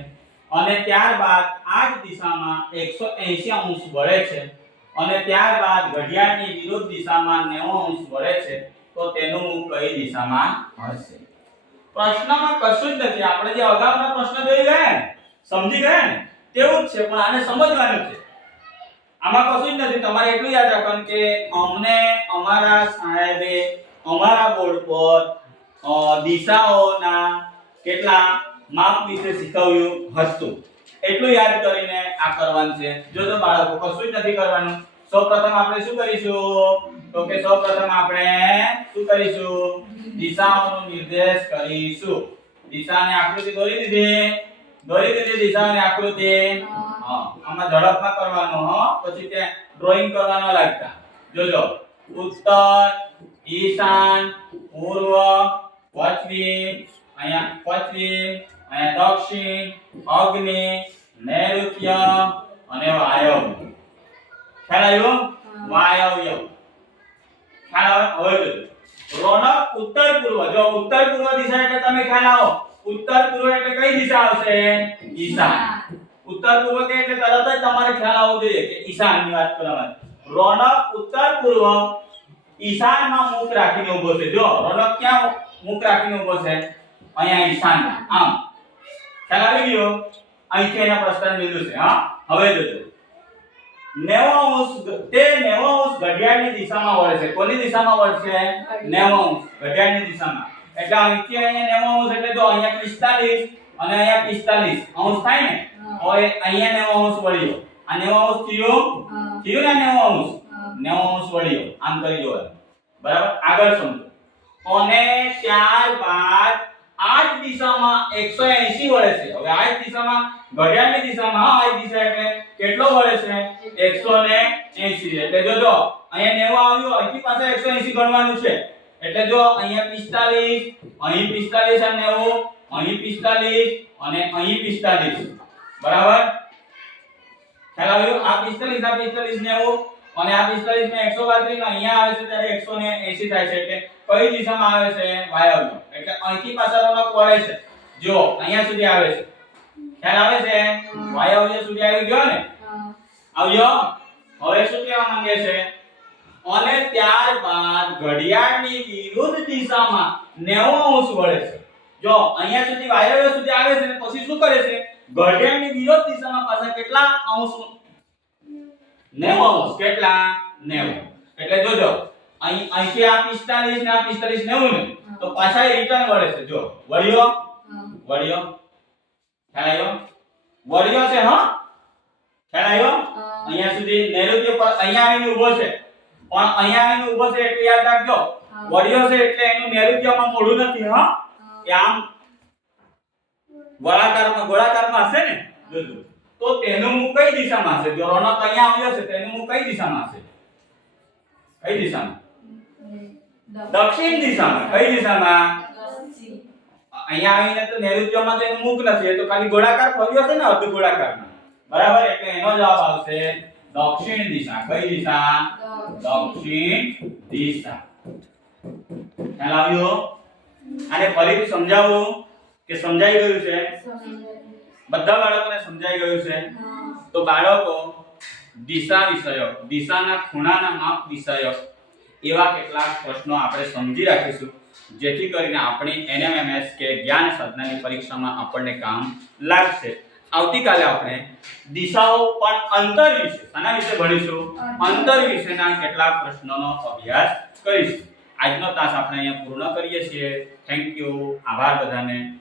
અને ત્યારબાદ આ જ દિશામાં 180 અંશ વળે છે અને ત્યારબાદ ઘડિયાળની વિરુદ્ધ દિશામાં 90 અંશ વળે છે. તો તેનું મુખ કઈ દિશામાં હશે? પ્રશ્નમાં કશું જ નથી. આપણે જે અગાઉના પ્રશ્ન જોઈ ગયા ને, સમજી ગયા ને, તેવું જ છે, પણ આને સમજવાનું છે. આમાં કશું જ નથી. તમારે એટલું યાદ રાખવાનું કે અમને અમારા સાહેબે અમારા બોર્ડ પર દિશાઓના કેટલા માપ વિશે શીખવ્યું હતું. એટલું યાદ કરીને આ કરવાનું છે. જો તો બાળકો કશું જ નથી કરવાનું. સૌપ્રથમ આપણે શું કરીશું? તો કે સૌપ્રથમ આપણે શું કરીશું? દિશાઓનો નિર્દેશ કરીશું. દિશાની આકૃતિ દોરી દીધી દિશાની આકૃતિ. હા, આમાં ઝડપમાં કરવાનું હો, પછી તે ડ્રોઈંગ કરવાનો લાગતા. જોજો, ઉત્તર, ઈશાન, પૂર્વ, પશ્ચિમ, અહીંયા દક્ષિણ, અગ્નિ, નૈઋત્ય અને વાયવ્ય. ખ્યાલ આવ્યો? વાયવ્ય. ખ્યાલ આવે? હવે જોજો, રોનક ઉત્તર પૂર્વ. જો ઉત્તર પૂર્વ દિશા એટલે તમે ખ્યાલ આવો, ઉત્તર પૂર્વ એટલે કઈ દિશા આવશે? ઈશાન. ઉત્તર પૂર્વ કે એટલે તરત જ તમારે ખ્યાલ આવવો જોઈએ કે ઈશાનની વાત કરવાની. રોનક ઉત્તર પૂર્વ ઈશાનમાં મુખ રાખીને ઊભો છે. જો રોનક ક્યાં મુખ રાખીને ઊભો છે? અહીંયા ઈશાન. આમ ખ્યાલ આવી ગયો? અહીંથી એના પ્રસ્થાન બિંદુ છે. હા, હવે જોજો, 90 અંશ, તે 90 અંશ ઘડિયાળની દિશામાં વળે છે. કોની દિશામાં વળશે? 90 અંશ ઘડિયાળની દિશામાં. એટલે અહીંથી અહીંયા 90 અંશ એટલે જો અહીંયા 45 અને અહીંયા 45 અંશ થાય ને. હવે અહીંયા 90 અંશ વળ્યો. આ 90 અંશ થયું ને? 90 અંશ 90 અંશ વળ્યો. આમ કરી જોવાનું. બરાબર? આગળ સમજો. અને ત્યારબાદ આ જ દિશામાં 180 વળે છે. હવે આ જ દિશામાં ઘડિયાળની દિશામાં, હા, આ જ દિશા એટલે કેટલો વળે છે? 180. એટલે જોજો, અહીંયા 90 આવ્યું, અહીંથી પાછા 180 ગણવાનું છે. એટલે જો અહીંયા 45, અહીં 45 અને 90, અહીં 45 અને અહીં 45. બરાબર? ખ્યાલ આવ્યો? આ 45 આ 45 90 અને આ 45 ને 132 અહીંયા આવે છે ત્યારે 180 થાય છે. એટલે કઈ દિશામાં આવે છે? વાયવ્ય. એટલે અહીંથી પાછા રોનક વળે છે. જો અહીંયા સુધી આવે છે. ખ્યાલ આવે છે? વાયવ્ય સુધી આવી ગયો ને? આવ્યો? હવે શું કહેવા માંગે છે? અને ત્યારબાદ ઘડિયાળની વિરુદ્ધ દિશામાં 90 અંશ વળે છે. જો અહીંયા સુધી વાયવ્ય સુધી આવે છે ને પછી શું કરે છે? ઘડિયાળની વિરુદ્ધ દિશામાં પાછા કેટલા અંશ? 90 અંશ. કેટલા? 90. એટલે જોજો, અહીંથી આ 45 ને આ 45 90 ને, તો પાછા રિટર્ન વળે છે. જો વળ્યો, વળ્યો. ખ્યાલ આવ્યો? વળ્યો છે. હા, ખ્યાલ આવ્યો? અહીંયા સુધી નૈઋત્ય પર અહીંયા આવીને ઊભો છે, પણ અહીંયા આવીને ઊભો છે એટલે યાદ રાખજો, વળ્યો છે એટલે એનું નૈઋત્યમાં મોઢું નથી. હા, કે આમ ગોળાકારમાં હશે ને. જોજો, તો તેનું મુખ કઈ દિશામાં હશે? જો રોનક અહીંયા આવ્યો છે તેનું મુખ કઈ દિશામાં હશે? કઈ દિશામાં? દક્ષિણ દિશામાં. કઈ દિશામાં? અહીંયા આવીને તો નૈઋત્યમાં તો એનું મુખ નથી, એ તો ખાલી ગોળાકાર ફર્યો છે ને અર્ધ ગોળાકારમાં. બરાબર, એટલે એનો જવાબ આવશે દક્ષિણ દિશા. કઈ દિશા? દક્ષિણ દિશા. ખ્યાલ આવ્યો? આને ફરીથી સમજાવું કે સમજાઈ ગયું છે? બધા બાળકોને સમજાઈ ગયું છે? તો બાળકો દિશા વિષયક, દિશાના ખૂણાના માપ વિષયક એવા કેટલાક પ્રશ્નો આપણે સમજી રાખીશું, જેથી કરીને આપણી NMMS કે જ્ઞાન સાધનાની પરીક્ષામાં આપણને કામ લાગશે. આવતીકાલે આપણે દિશાઓ પણ અંતર વિશે, આના વિશે ભણીશું. અંતર વિશેના કેટલાક પ્રશ્નોનો અભ્યાસ કરીશું. આજનો તાસ આપણે અહીંયા પૂર્ણ કરીએ છીએ. Thank you. આભાર બધાને.